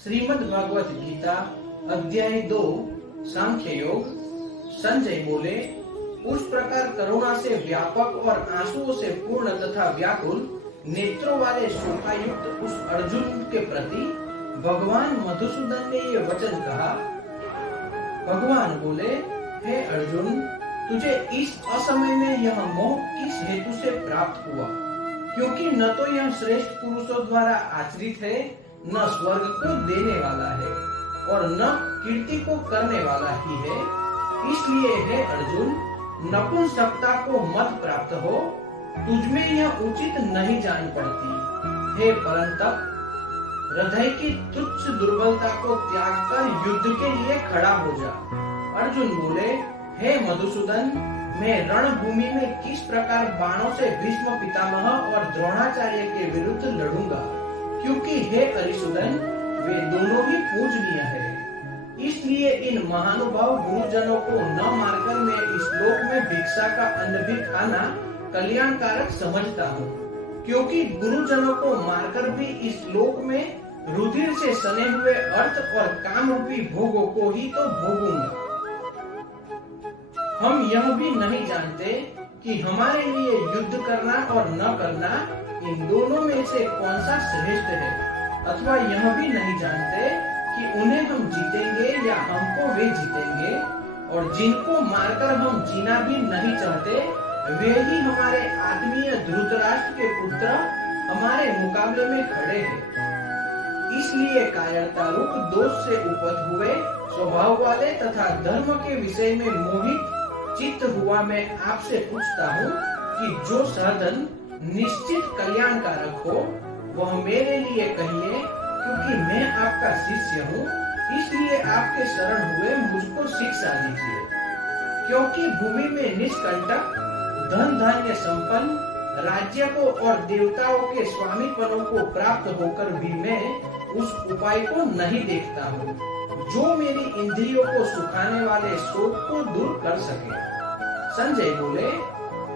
श्रीमद् भागवत गीता अध्याय 2 सांख्य योग। संजय बोले, उस प्रकार करुणा से व्यापक और आंसुओं से पूर्ण तथा व्याकुल नेत्रों वाले शोकायुक्त उस अर्जुन के प्रति भगवान मधुसूदन ने ये वचन कहा। भगवान बोले, हे अर्जुन, तुझे इस असमय में यह मोह किस हेतु से प्राप्त हुआ? क्योंकि न तो यह श्रेष्ठ पुरुषों द्वारा आचरित है, न स्वर्ग को देने वाला है और न कीर्ति को करने वाला ही है। इसलिए हे अर्जुन, नपुंसकता को मत प्राप्त हो, तुझमें यह उचित नहीं जान पड़ती। हे परंतप, हृदय की तुच्छ दुर्बलता को त्याग कर युद्ध के लिए खड़ा हो जा। अर्जुन बोले, हे मधुसूदन, मैं रणभूमि में किस प्रकार बाणों से भीष्म पितामह और द्रोणाचार्य के विरुद्ध लड़ूंगा, क्योंकि हे अरिसुदन, वे दोनों ही पूजनीय है। इसलिए इन महानुभाव गुरुजनों को न मारकर मैं इस लोक में भिक्षा का अन्न भी खाना कल्याणकारक समझता हूँ, क्योंकि गुरुजनों को मारकर भी इस लोक में रुधिर से सने हुए अर्थ और काम रूपी भोगों को ही तो भोगूंगा। हम यह भी नहीं जानते कि हमारे लिए युद्ध करना और न करना, इन दोनों में से कौन सा श्रेष्ठ है, अथवा यह भी नहीं जानते कि उन्हें हम जीतेंगे या हमको वे जीतेंगे। और जिनको मारकर हम जीना भी नहीं चाहते, वे ही हमारे आत्मीय धृतराष्ट्र के पुत्र हमारे मुकाबले में खड़े हैं। इसलिए कायरता रूप दोष से उपत हुए स्वभाव वाले तथा धर्म के विषय में मोहित चित्त हुआ मैं आपसे पूछता हूँ कि जो साधन निश्चित कल्याणकारक हो वह मेरे लिए कहिए, क्योंकि मैं आपका शिष्य हूँ। इसलिए आपके शरण हुए मुझको शिक्षा दीजिए। क्योंकि भूमि में निष्कंटक धन धान्य संपन्न राज्य को और देवताओं के स्वामीपनों को प्राप्त होकर भी मैं उस उपाय को नहीं देखता हूँ जो मेरी इंद्रियों को सुखाने वाले शोक को दूर कर सके। संजय बोले,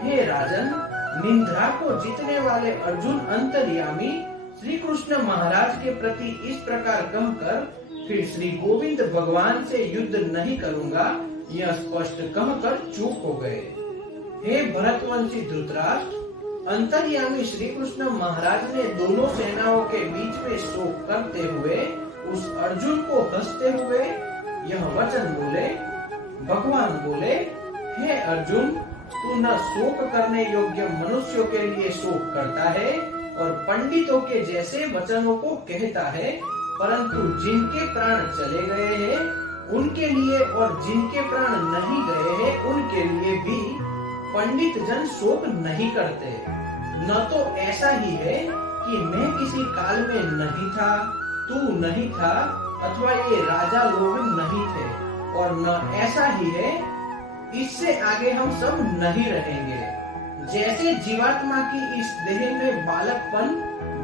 हे राजन, निंद्रा को जीतने वाले अर्जुन अंतर्यामी श्री कृष्ण महाराज के प्रति इस प्रकार कहकर फिर श्री गोविंद भगवान से युद्ध नहीं करूंगा, यह स्पष्ट कहकर चुप हो गए। हे भरतवंशी धृतराष्ट्र, अंतर्यामी श्री कृष्ण महाराज ने दोनों सेनाओं के बीच में शोक करते हुए उस अर्जुन को हंसते हुए यह वचन बोले। भगवान बोले, हे अर्जुन, तू न शोक करने योग्य मनुष्यों के लिए शोक करता है और पंडितों के जैसे वचनों को कहता है, परंतु जिनके प्राण चले गए हैं उनके लिए और जिनके प्राण नहीं गए हैं उनके लिए भी पंडित जन शोक नहीं करते। न तो ऐसा ही है कि मैं किसी काल में नहीं था, तू नहीं था, अथवा ये राजा लोग नहीं थे, और न ऐसा ही है इससे आगे हम सब नहीं रहेंगे। जैसे जीवात्मा की इस देह में बालकपन,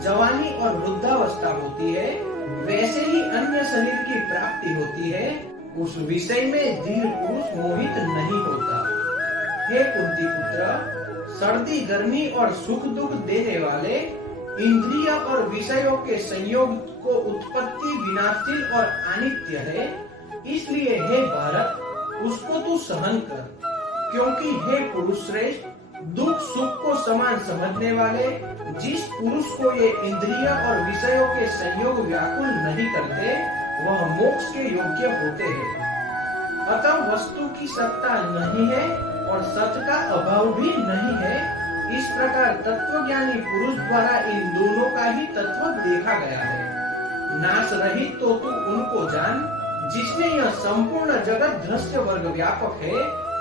जवानी और वृद्धावस्था होती है, वैसे ही अन्य शरीर की प्राप्ति होती है। उस विषय में धीर पुरुष मोहित नहीं होता। हे कुंती पुत्र, सर्दी गर्मी और सुख दुख देने वाले इंद्रिय और विषयों के संयोग को उत्पत्ति विनाशील और अनित्य है। इसलिए हे भारत, उसको तू सहन कर, क्योंकि हे पुरुष श्रेष्ठ, दुख सुख को समान समझने वाले जिस पुरुष को ये इंद्रिय और विषयों के संयोग व्याकुल नहीं करते, वह मोक्ष के योग्य होते हैं। अतः वस्तु की सत्ता नहीं है और सत्य का अभाव भी नहीं है। इस प्रकार तत्वज्ञानी पुरुष द्वारा इन दोनों का ही तत्व देखा गया है। नाश रहित तो तू उनको जान जिसमें यह संपूर्ण जगत दृश्य वर्ग व्यापक है।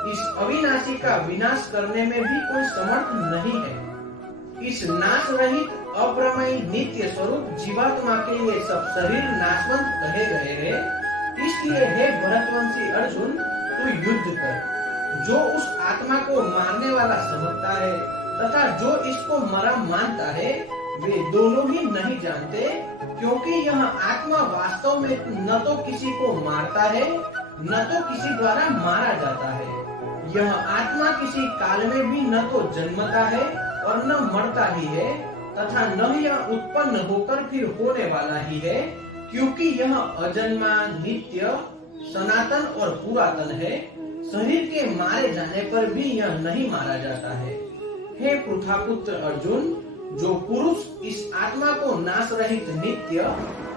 इस अविनाशी का विनाश करने में भी कोई समर्थ नहीं है। इस नाश रहित अप्रमेय नित्य स्वरूप जीवात्मा के लिए सब शरीर नाशवंत कहे गए हैं। इसलिए हे भरतवंशी अर्जुन, तू युद्ध कर। जो उस आत्मा को मारने वाला समझता है तथा जो इसको मरा मानता है, वे दोनों ही नहीं जानते, क्योंकि यह आत्मा वास्तव में न तो किसी को मारता है न तो किसी द्वारा मारा जाता है। यह आत्मा किसी काल में भी न तो जन्मता है और न मरता ही है, तथा न यह उत्पन्न होकर फिर होने वाला ही है। क्योंकि यह अजन्मा, नित्य, सनातन और पुरातन है। शरीर के मारे जाने पर भी यह नहीं मारा जाता है। हे पृथापुत्र अर्जुन, जो पुरुष इस आत्मा को नाश रहित, नित्य,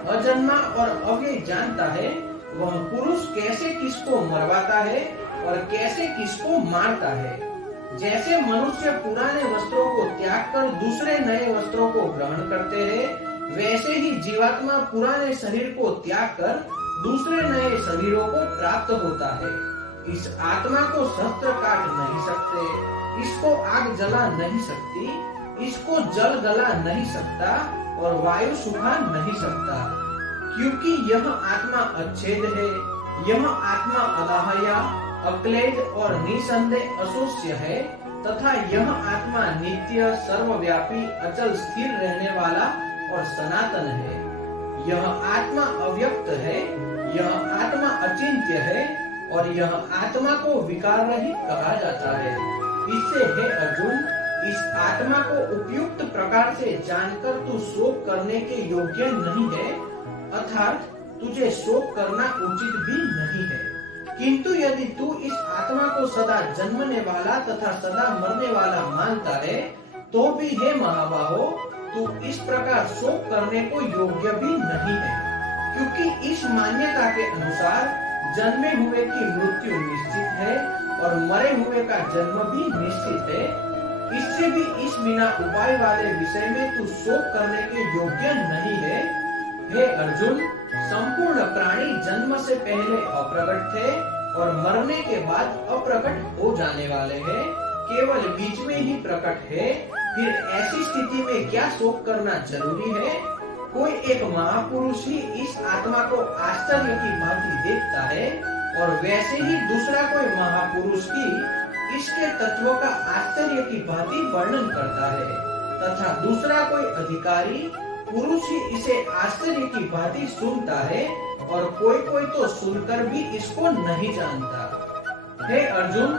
अजन्मा और अव्यय जानता है, वह पुरुष कैसे किसको मरवाता है और कैसे किसको मारता है। जैसे मनुष्य पुराने वस्त्रों को त्याग कर दूसरे नए वस्त्रों को ग्रहण करते हैं, वैसे ही जीवात्मा पुराने शरीर को त्याग कर दूसरे नए शरीरों को प्राप्त होता है। इस आत्मा को शस्त्र काट नहीं सकते, इसको आग जला नहीं सकती, इसको जल गला नहीं सकता और वायु सुखा नहीं सकता, क्योंकि यह आत्मा अच्छेद है। यह आत्मा अलाहया, अक्लेश और निसंदेह अशोष्य है तथा यह आत्मा नित्य, सर्वव्यापी, अचल स्थिर रहने वाला और सनातन है। यह आत्मा अव्यक्त है, यह आत्मा अचिंत्य है और यह आत्मा को विकार रहित कहा जाता है। इससे हे अर्जुन, इस आत्मा को उपयुक्त प्रकार से जानकर तू शोक करने के योग्य नहीं है, अर्थात तुझे शोक करना उचित भी नहीं है। किंतु यदि तू इस आत्मा को सदा जन्मने वाला तथा सदा मरने वाला मानता है, तो भी हे महाबाहो, तू इस प्रकार शोक करने को योग्य भी नहीं है, क्योंकि इस मान्यता के अनुसार जन्मे हुए की मृत्यु निश्चित है और मरे हुए का जन्म भी निश्चित है। इससे भी इस बिना उपाय वाले विषय में तू शोक करने के योग्य नहीं है। हे अर्जुन, संपूर्ण प्राणी जन्म से पहले अप्रकट थे और मरने के बाद अप्रकट हो जाने वाले हैं, केवल बीच में ही प्रकट है। फिर ऐसी स्थिति में क्या शोक करना जरूरी है? कोई एक महापुरुष ही इस आत्मा को आश्चर्य की भांति देखता है और वैसे ही दूसरा कोई महापुरुष भी इसके तत्व का आश्चर्य की भांति वर्णन करता है तथा दूसरा कोई अधिकारी पुरुष ही इसे आश्चर्य की भांति सुनता है और कोई कोई तो सुनकर भी इसको नहीं जानता। हे अर्जुन,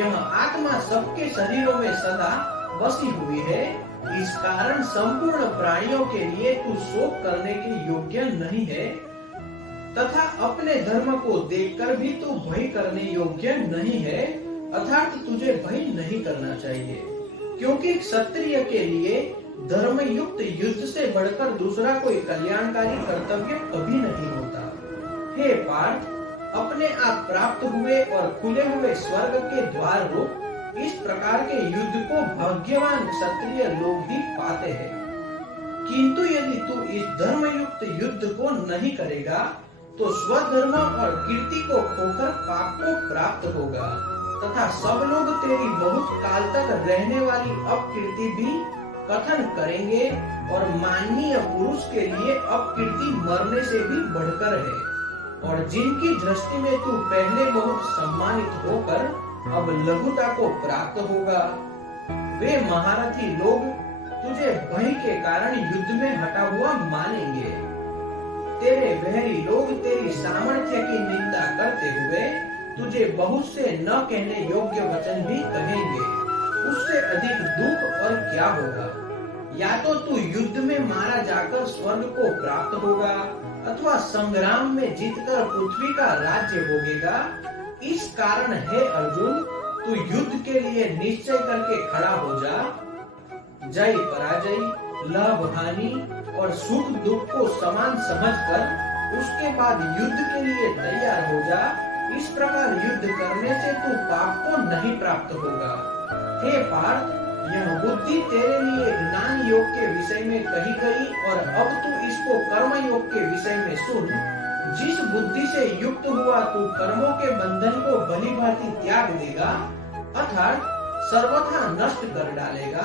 यह आत्मा सबके शरीरों में सदा बसी हुई है। इस कारण संपूर्ण प्राणियों के लिए तू शोक करने के योग्य नहीं है तथा अपने धर्म को देखकर भी तू भय करने योग्य नहीं है, अर्थात तुझे भय नहीं करना चाहिए, क्योंकि क्षत्रिय के लिए धर्म युक्त युद्ध से बढ़कर दूसरा कोई कल्याणकारी कर्तव्य कभी नहीं होता। हे पार्थ, अपने आप प्राप्त हुए और खुले हुए स्वर्ग के द्वार रूप इस प्रकार के युद्ध को भाग्यवान क्षत्रिय लोग ही पाते हैं। किंतु यदि तू इस धर्म युक्त युद्ध को नहीं करेगा तो स्वधर्म और कीर्ति को खोकर पाप को प्राप्त होगा तथा सब लोग तेरी बहुत काल तक रहने वाली अपकीर्ति भी कथन करेंगे और माननीय पुरुष के लिए अपकीर्ति मरने से भी बढ़कर है और जिनकी दृष्टि में तू पहले बहुत सम्मानित होकर अब लघुता को प्राप्त होगा, वे महारथी लोग तुझे भय के कारण युद्ध में हटा हुआ मानेंगे। तेरे बहरी लोग तेरी सामर्थ्य की निंदा करते हुए तुझे बहुत से न कहने योग्य वचन भी कहेंगे। उससे अधिक दुख और क्या होगा? या तो तू युद्ध में मारा जाकर स्वर्ग को प्राप्त होगा अथवा संग्राम में जीतकर पृथ्वी का राज्य भोगेगा। इस कारण है अर्जुन, तू युद्ध के लिए निश्चय करके खड़ा हो जा। जय पराजय, लाभ हानि और सुख दुख को समान समझकर उसके बाद युद्ध के लिए तैयार हो जा। इस प्रकार युद्ध करने से तू पाप को नहीं प्राप्त होगा। हे पार्थ, यह बुद्धि तेरे लिए ज्ञान योग के विषय में कही गई और अब तू इसको कर्म योग के विषय में सुन। जिस बुद्धि से युक्त हुआ तू कर्मों के बंधन को भली भांति त्याग देगा अर्थात सर्वथा नष्ट कर डालेगा।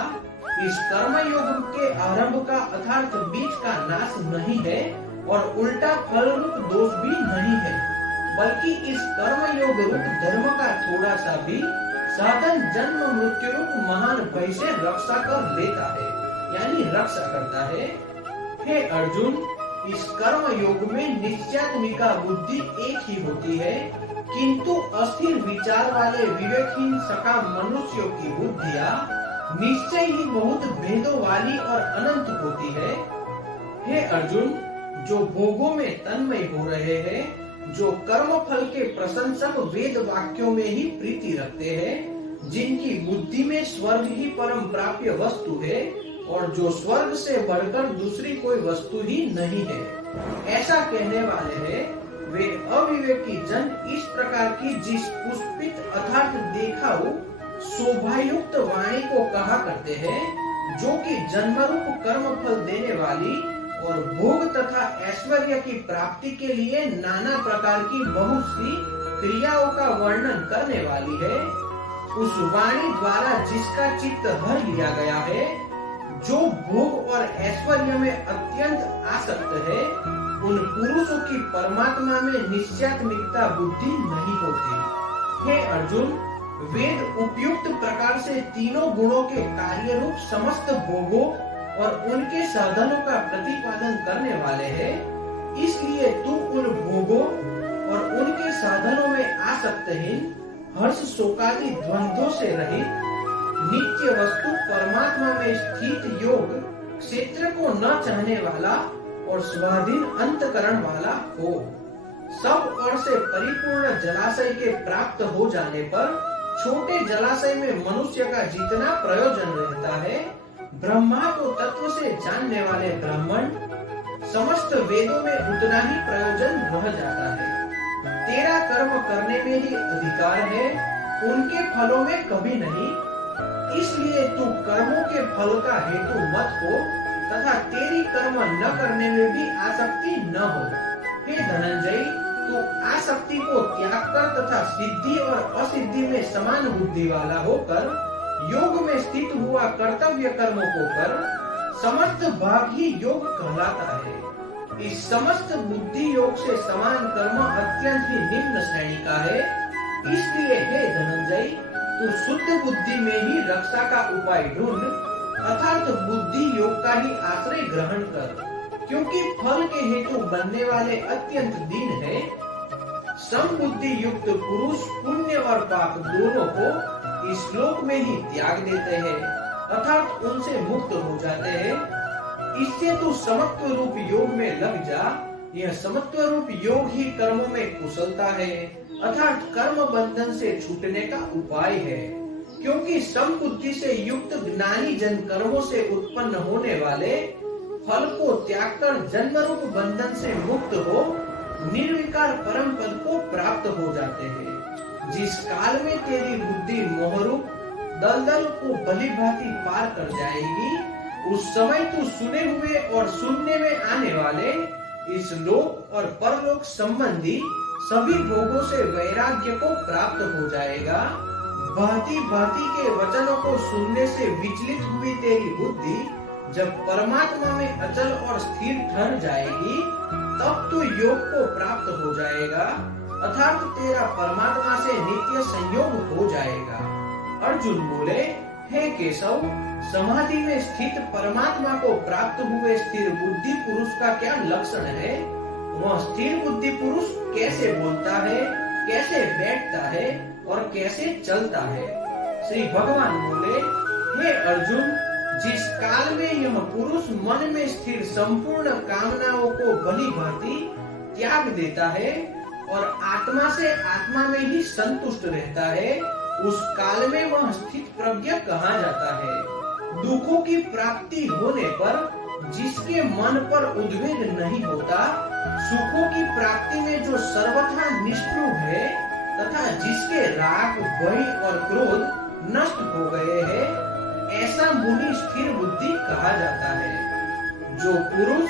इस कर्म योग के आरंभ का अर्थात बीज का नाश नहीं है और उल्टा फल रूप दोष भी नहीं है, बल्कि इस कर्म योग रूप धर्म का थोड़ा सा भी साधन जन्म मृत्यु रूप महान भय से रक्षा कर लेता है, यानी रक्षा करता है। हे अर्जुन, इस कर्म योग में निश्चयात्मिका बुद्धि एक ही होती है, किंतु अस्थिर विचार वाले विवेकहीन सकाम मनुष्यों की बुद्धियाँ निश्चय ही बहुत भेदों वाली और अनंत होती है। हे अर्जुन, जो भोगों में तन्मय हो रहे हैं, जो कर्म फल के प्रशंसक वेद वाक्यों में ही प्रीति रखते हैं, जिनकी बुद्धि में स्वर्ग ही परम प्राप्य वस्तु है और जो स्वर्ग से बढ़कर दूसरी कोई वस्तु ही नहीं है, ऐसा कहने वाले हैं, वे अविवेकी जन इस प्रकार की जिस पुष्पित अर्थात देखाऊ शोभायुक्त वाणी को कहा करते हैं, जो कि जन्मरूप कर्म फल देने वाली और भोग तथा ऐश्वर्य की प्राप्ति के लिए नाना प्रकार की बहुत सी क्रियाओं का वर्णन करने वाली है, उस वाणी द्वारा जिसका चित्त हर लिया गया है, जो भोग और ऐश्वर्य में अत्यंत आसक्त है, उन पुरुषों की परमात्मा में निश्चयात्मिकता बुद्धि नहीं होती। हे अर्जुन, वेद उपयुक्त प्रकार से तीनों गुणों के कार्य रूप समस्त भोगों और उनके साधनों का प्रतिपादन करने वाले हैं, इसलिए तू उन भोगों और उनके साधनों में आसक्तहीन, हर्ष शोकादि द्वंद्वों से रहित, नित्य वस्तु परमात्मा में स्थित योग क्षेत्र को न चाहने वाला और स्वाधीन अंतकरण वाला हो। सब ओर से परिपूर्ण जलाशय के प्राप्त हो जाने पर छोटे जलाशय में मनुष्य का जितना प्रयोजन रहता है, ब्रह्मा को तत्व से जानने वाले ब्राह्मण समस्त वेदों में उतना ही प्रयोजन रह जाता है। तेरा कर्म करने में ही अधिकार है, उनके फलों में कभी नहीं, इसलिए तू कर्मों के फल का हेतु मत हो तथा तेरी कर्म न करने में भी आसक्ति न हो। हे धनंजय, तू आसक्ति को त्याग कर तथा सिद्धि और असिद्धि में समान बुद्धि वाला होकर योग में स्थित हुआ कर्तव्य कर्मों को कर। समस्त भाग ही योग कहलाता है। इस समस्त बुद्धि योग से समान कर्म अत्यंत ही निम्न श्रेणी का है। इसलिए हे धनंजय, तू शुद्ध बुद्धि में ही रक्षा का उपाय ढूंढ, अर्थात बुद्धि योग का ही आश्रय ग्रहण कर, क्योंकि फल के हेतु बनने वाले अत्यंत दीन है। समबुद्धि युक्त पुरुष पुण्य और पाप दोनों को इस श्लोक में ही त्याग देते हैं, अर्थात उनसे मुक्त हो जाते हैं। इससे तू समत्व रूप योग में लग जा। यह समत्व रूप योग ही कर्मों में कुशलता है, अर्थात कर्म बंधन से छूटने का उपाय है। क्योंकि समबुद्धि से युक्त ज्ञानी जन कर्मों से उत्पन्न होने वाले फल को त्याग कर जन्म रूप बंधन से मुक्त हो निर्विकार परम पद को प्राप्त हो जाते हैं। जिस काल में तेरी बुद्धि मोहरूप दलदल को भली भांति पार कर जाएगी, उस समय तू सुने हुए और सुनने में आने वाले इस लोक और परलोक संबंधी सभी भोगों से वैराग्य को प्राप्त हो जाएगा। भांति भांति के वचनों को सुनने से विचलित हुई तेरी बुद्धि जब परमात्मा में अचल और स्थिर ठहर जाएगी, तब तू योग को प्राप्त हो जाएगा, अर्थात तेरा परमात्मा से नित्य संयोग हो जाएगा। अर्जुन बोले, हे केशव, समाधि में स्थित परमात्मा को प्राप्त हुए स्थिर बुद्धि पुरुष का क्या लक्षण है? वह स्थिर बुद्धि पुरुष कैसे बोलता है, कैसे बैठता है और कैसे चलता है? श्री भगवान बोले, हे अर्जुन, जिस काल में यह पुरुष मन में स्थिर संपूर्ण कामनाओं को भली भांति त्याग देता है और आत्मा से आत्मा में ही संतुष्ट रहता है, उस काल में वह स्थित प्रज्ञ कहा जाता है। दुखों की प्राप्ति होने पर जिसके मन पर उद्वेग नहीं होता, सुखों की प्राप्ति में जो सर्वथा निष्ठुर है तथा जिसके राग, भय और क्रोध नष्ट हो गए हैं, ऐसा मुनि स्थिर बुद्धि कहा जाता है। जो पुरुष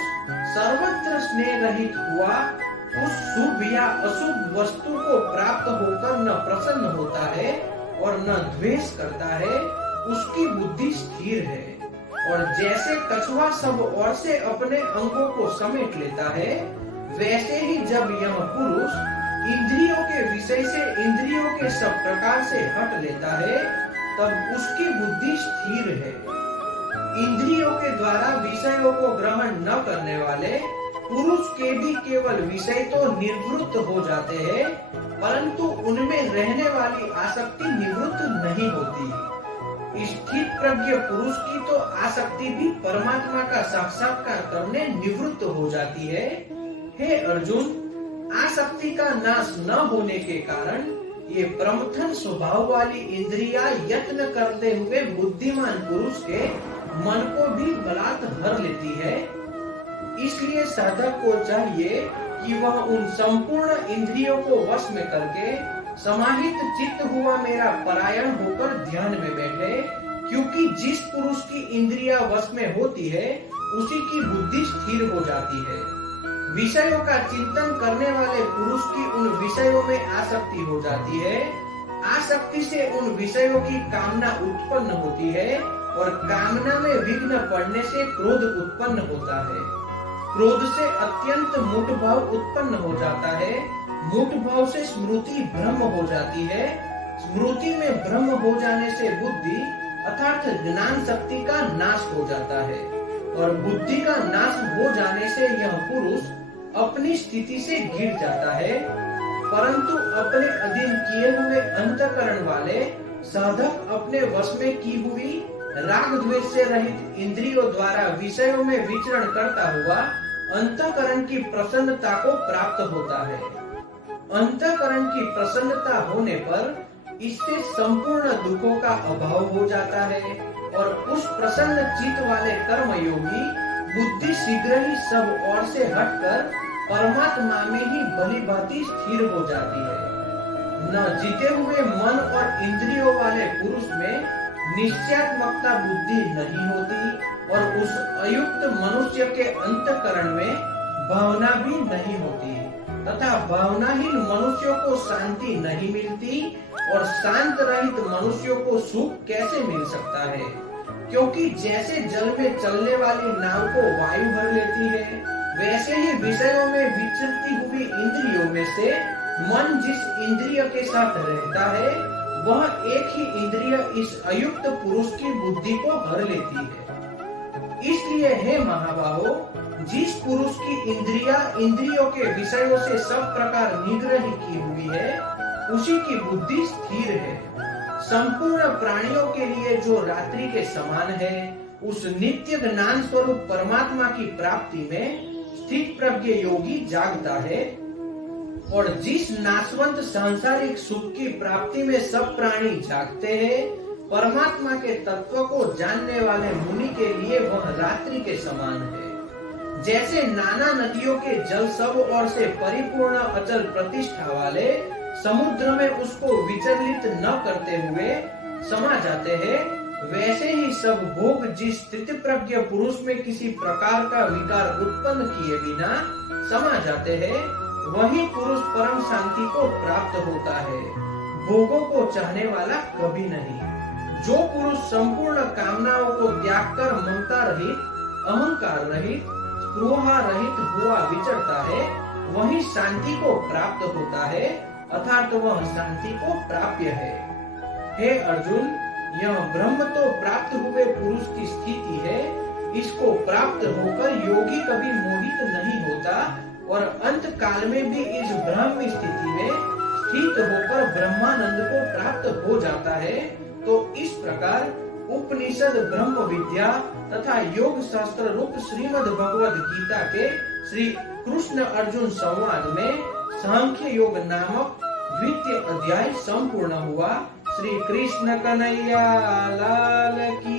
सर्वत्र स्नेह रहित हुआ, उस शुभ या अशुभ वस्तु को प्राप्त होकर न प्रसन्न होता है और न द्वेष करता है, उसकी बुद्धि स्थिर है। और जैसे कछुआ सब ओर से अपने अंगों को समेट लेता है, वैसे ही जब यह पुरुष इंद्रियों के विषय से इंद्रियों के सब प्रकार से हट लेता है, तब उसकी बुद्धि स्थिर है। इंद्रियों के द्वारा विषयों को ग्रहण न करने वाले पुरुष के भी केवल विषय तो निवृत्त हो जाते हैं, परंतु उनमें रहने वाली आसक्ति निवृत्त नहीं होती। स्थित प्रज्ञ पुरुष की तो आसक्ति भी परमात्मा का साक्षात्कार करने निवृत्त हो जाती है। हे अर्जुन, आसक्ति का नाश न होने के कारण ये प्रमथन स्वभाव वाली इंद्रियां यत्न करते हुए बुद्धिमान पुरुष के मन को भी बलात् भर लेती है। इसलिए साधक को चाहिए कि वह उन संपूर्ण इंद्रियों को वश में करके समाहित चित्त हुआ मेरा परायण होकर ध्यान में बैठे, क्योंकि जिस पुरुष की इंद्रियां वश में होती है उसी की बुद्धि स्थिर हो जाती है। विषयों का चिंतन करने वाले पुरुष की उन विषयों में आसक्ति हो जाती है। आसक्ति से उन विषयों की कामना उत्पन्न होती है और कामना में विघ्न पड़ने से क्रोध उत्पन्न होता है। क्रोध से अत्यंत मूढ़ भाव उत्पन्न हो जाता है। मूढ़ भाव से स्मृति भ्रम हो जाती है। स्मृति में भ्रम हो जाने से बुद्धि अर्थात ज्ञान शक्ति का नाश हो जाता है और बुद्धि का नाश हो जाने से यह पुरुष अपनी स्थिति से गिर जाता है। परंतु अपने अधीन किए हुए अंतःकरण वाले साधक अपने वश में की हुई राग द्वेष से रहित इंद्रियों द्वारा विषयों में विचरण करता हुआ अंतःकरण की प्रसन्नता को प्राप्त होता है। अंतःकरण की प्रसन्नता होने पर इससे संपूर्ण दुखों का अभाव हो जाता है और उस प्रसन्न चित्त वाले कर्मयोगी बुद्धि शीघ्र ही सब ओर से हटकर परमात्मा में ही भली-भांति स्थिर हो जाती है। न जीते हुए मन और इंद्रियों वाले पुरुष में निश्चयात्मकता बुद्धि नहीं होती और उस अयुक्त मनुष्य के अंतःकरण में भावना भी नहीं होती तथा भावनाहीन मनुष्यों को शांति नहीं मिलती और शांत रहित मनुष्यों को सुख कैसे मिल सकता है, क्योंकि जैसे जल में चलने वाली नाव को वायु भर लेती है, वैसे ही विषयों में विचरती हुई इंद्रियों में से मन जिस इंद्रिय के साथ रहता है वह एक ही इंद्रिय इस अयुक्त पुरुष की बुद्धि को हर लेती है। इसलिए हे महाबाहो, जिस पुरुष की इंद्रियों के विषयों से सब प्रकार निग्रह की हुई है उसी की बुद्धि स्थिर है। संपूर्ण प्राणियों के लिए जो रात्रि के समान है, उस नित्य ज्ञान स्वरूप परमात्मा की प्राप्ति में स्थित प्रज्ञ योगी जागता है और जिस नाशवंत सांसारिक सुख की प्राप्ति में सब प्राणी जागते हैं, परमात्मा के तत्व को जानने वाले मुनि के लिए वह रात्रि के समान है। जैसे नाना नदियों के जल सब ओर से परिपूर्ण अचल प्रतिष्ठा वाले समुद्र में उसको विचलित न करते हुए समा जाते हैं, वैसे ही सब भोग जिस स्थित प्रज्ञ पुरुष में किसी प्रकार का विकार उत्पन्न किए बिना समा जाते हैं, वही पुरुष परम शांति को प्राप्त होता है। भोगों को चाहने वाला कभी नहीं। जो पुरुष संपूर्ण कामनाओं को त्याग कर ममता रहित, अहंकार रहित, स्पृहा रहित हुआ विचरता है, वही शांति को प्राप्त होता है, अर्थात वह शांति को प्राप्य है। हे अर्जुन, यह ब्रह्म तो प्राप्त हुए पुरुष की स्थिति है। इसको प्राप्त होकर योगी कभी मोहित नहीं होता और अंत काल में भी इस ब्रह्म स्थिति में स्थित होकर ब्रह्मानंद को प्राप्त हो जाता है। तो इस प्रकार उपनिषद ब्रह्म विद्या तथा योग शास्त्र रूप श्रीमद् भगवद गीता के श्री कृष्ण अर्जुन संवाद में सांख्य योग नामक द्वितीय अध्याय संपूर्ण हुआ। श्री कृष्ण कन्हैया लाल की